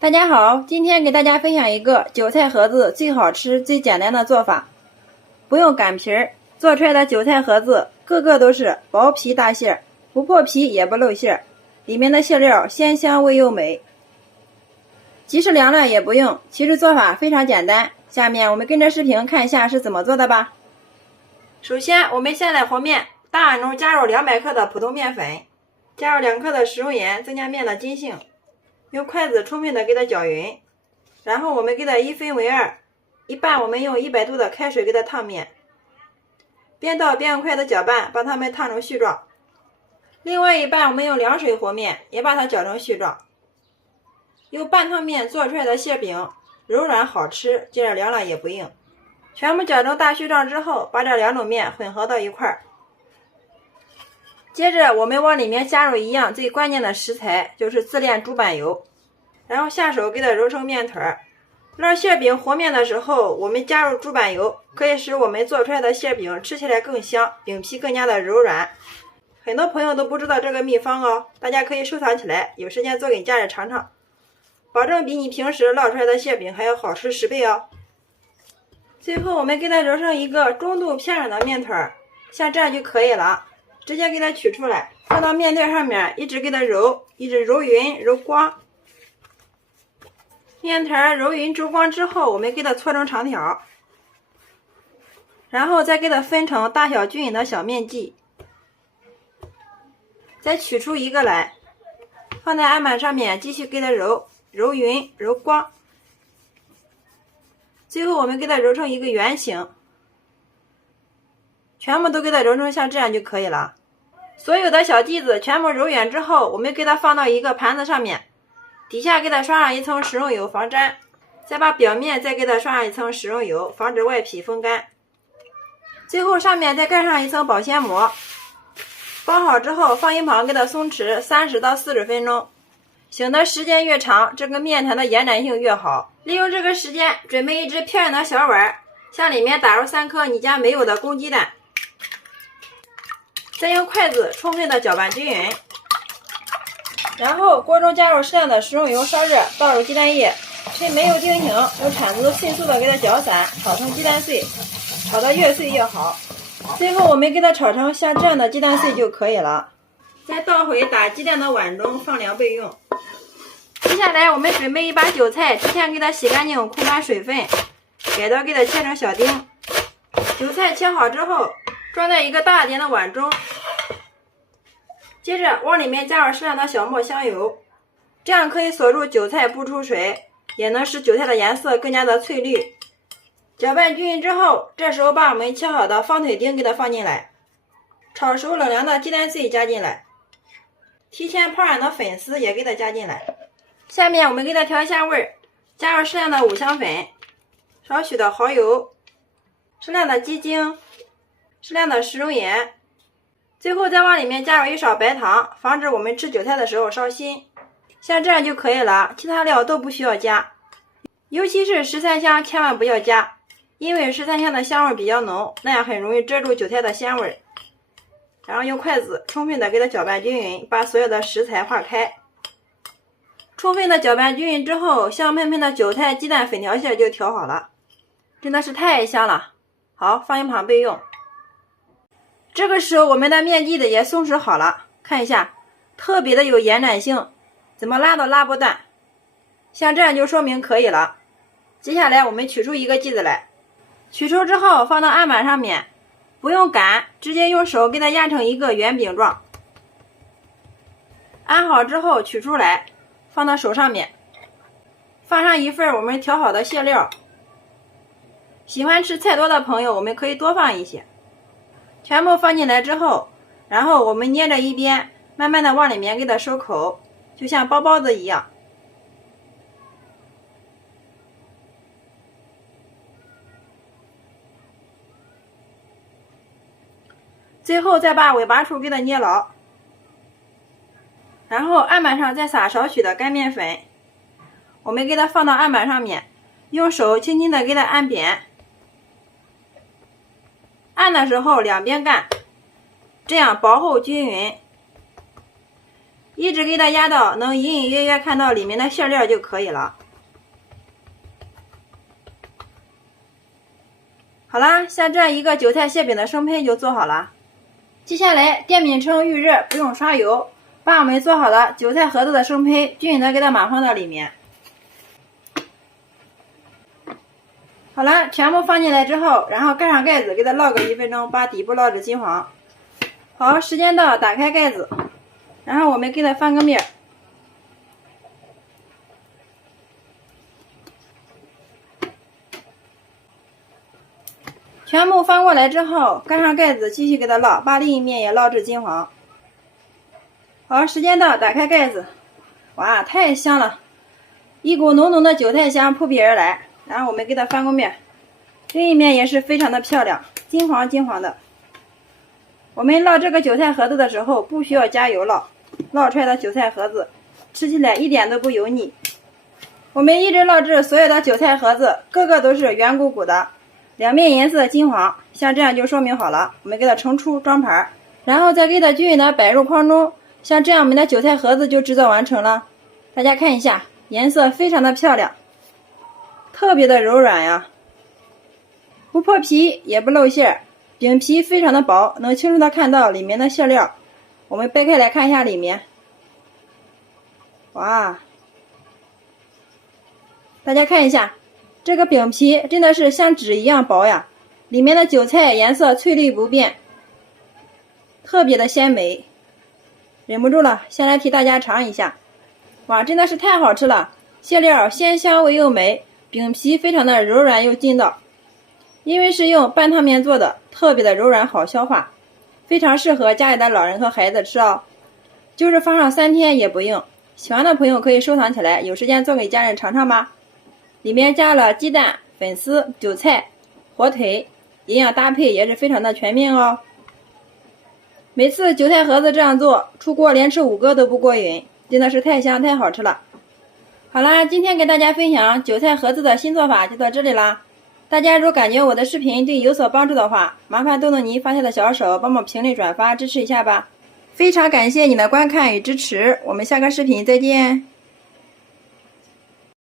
大家好，今天给大家分享一个韭菜盒子最好吃、最简单的做法，不用擀皮儿，做出来的韭菜盒子个个都是薄皮大馅，不破皮也不露馅，里面的馅料鲜香味又美。即使凉了也不用，其实做法非常简单。下面我们跟着视频看一下是怎么做的吧。首先，我们先来和面，大碗中加入200克的普通面粉，加入2克的食用盐，增加面的筋性。用筷子充分的给它搅匀，然后我们给它一分为二，一半我们用100度的开水给它烫面，边倒边用筷子搅拌，把它们烫成絮状。另外一半我们用凉水和面，也把它搅成絮状。用半烫面做出来的馅饼柔软好吃，即使凉了也不硬。全部搅成大絮状之后，把这2种面混合到一块儿。接着我们往里面加入一样最关键的食材，就是自炼猪板油，然后下手给它揉成面团。让馅饼和面的时候，我们加入猪板油，可以使我们做出来的馅饼吃起来更香，饼皮更加的柔软。很多朋友都不知道这个秘方哦，大家可以收藏起来，有时间做给家人尝尝，保证比你平时烙出来的馅饼还要好吃10倍哦。最后我们给它揉成一个中度偏软的面团，像这样就可以了。直接给它取出来，放到面团上面，一直给它揉，一直揉匀揉光。面团揉匀揉光之后，我们给它搓成长条，然后再给它分成大小均匀的小面剂，再取出一个来，放在案板上面继续给它揉，揉匀揉光。最后我们给它揉成一个圆形，全部都给它揉成像这样就可以了。所有的小剂子全部揉圆之后，我们给它放到一个盘子上面，底下给它刷上一层食用油防粘，再把表面再给它刷上一层食用油，防止外皮风干。最后上面再盖上一层保鲜膜。包好之后放一旁给它松弛30到40分钟，醒的时间越长，这个面团的延展性越好。利用这个时间准备一只漂亮的小碗，向里面打入3颗你家没有的公鸡蛋，再用筷子充分的搅拌均匀，然后锅中加入适量的食用油烧热，倒入鸡蛋液，趁没有定型，用铲子迅速的给它搅散，炒成鸡蛋碎，炒得越碎越好。最后我们给它炒成像这样的鸡蛋碎就可以了。再倒回打鸡蛋的碗中放凉备用。接下来我们准备一把韭菜，提前给它洗干净，控干水分，改刀给它切成小丁。韭菜切好之后装在一个大点的碗中，接着往里面加入适量的小磨香油，这样可以锁住韭菜不出水，也能使韭菜的颜色更加的翠绿。搅拌均匀之后，这时候把我们切好的方腿丁给它放进来，炒熟冷凉的鸡蛋碎加进来，提前泡软的粉丝也给它加进来。下面我们给它调香味，加入适量的五香粉，少许的蚝油，适量的鸡精，适量的食用盐，最后再往里面加入一勺白糖，防止我们吃韭菜的时候烧心。像这样就可以了，其他料都不需要加，尤其是十三香千万不要加，因为十三香的香味比较浓，那样很容易遮住韭菜的鲜味。然后用筷子充分的给它搅拌均匀，把所有的食材化开。充分的搅拌均匀之后，香喷喷的韭菜鸡蛋粉条馅就调好了，真的是太香了。好，放一旁备用。这个时候我们的面剂子也松弛好了，看一下，特别的有延展性，怎么拉都拉不断，像这样就说明可以了。接下来我们取出一个剂子来，取出之后放到案板上面，不用擀，直接用手给它压成一个圆饼状。按好之后取出来，放到手上面，放上一份我们调好的馅料，喜欢吃菜多的朋友我们可以多放一些。全部放进来之后，然后我们捏着一边，慢慢的往里面给它收口，就像包包子一样。最后再把尾巴处给它捏牢，然后案板上再撒少许的干面粉，我们给它放到案板上面，用手轻轻的给它按扁，按的时候两边干，这样薄厚均匀。一直给它压到能隐隐约约看到里面的馅料就可以了。好啦，像这样一个韭菜馅饼的生胚就做好了。接下来电饼铛预热，不用刷油，把我们做好的韭菜盒子的生胚均匀的给它码放到里面。好了，全部放进来之后，然后盖上盖子，给它烙个1分钟，把底部烙至金黄。好，时间到，打开盖子，然后我们给它翻个面。全部翻过来之后，盖上盖子，继续给它烙，把另一面也烙至金黄。好，时间到，打开盖子，哇，太香了，一股浓浓的韭菜香扑鼻而来。然后我们给它翻个面，另一面也是非常的漂亮，金黄金黄的。我们烙这个韭菜盒子的时候，不需要加油烙，烙出来的韭菜盒子吃起来一点都不油腻。我们一直烙制所有的韭菜盒子，个个都是圆鼓鼓的，两面颜色金黄，像这样就说明好了。我们给它盛出装盘，然后再给它均匀的摆入筐中，像这样我们的韭菜盒子就制作完成了。大家看一下，颜色非常的漂亮，特别的柔软呀，不破皮也不露馅，饼皮非常的薄，能清楚的看到里面的馅料。我们掰开来看一下里面，哇，大家看一下，这个饼皮真的是像纸一样薄呀，里面的韭菜颜色翠绿不变，特别的鲜美。忍不住了，先来替大家尝一下。哇，真的是太好吃了，馅料鲜香味又美，饼皮非常的柔软又筋道。因为是用半汤面做的，特别的柔软好消化，非常适合家里的老人和孩子吃哦。就是放上3天也不硬。喜欢的朋友可以收藏起来，有时间做给家人尝尝吧。里面加了鸡蛋、粉丝、韭菜、火腿，营养搭配也是非常的全面哦。每次韭菜盒子这样做，出锅连吃5个都不过瘾，真的是太香太好吃了。好啦，今天给大家分享韭菜盒子的新做法就到这里啦。大家如感觉我的视频对你有所帮助的话，麻烦动动您发财的小手，帮忙评论转发支持一下吧。非常感谢你的观看与支持，我们下个视频再见。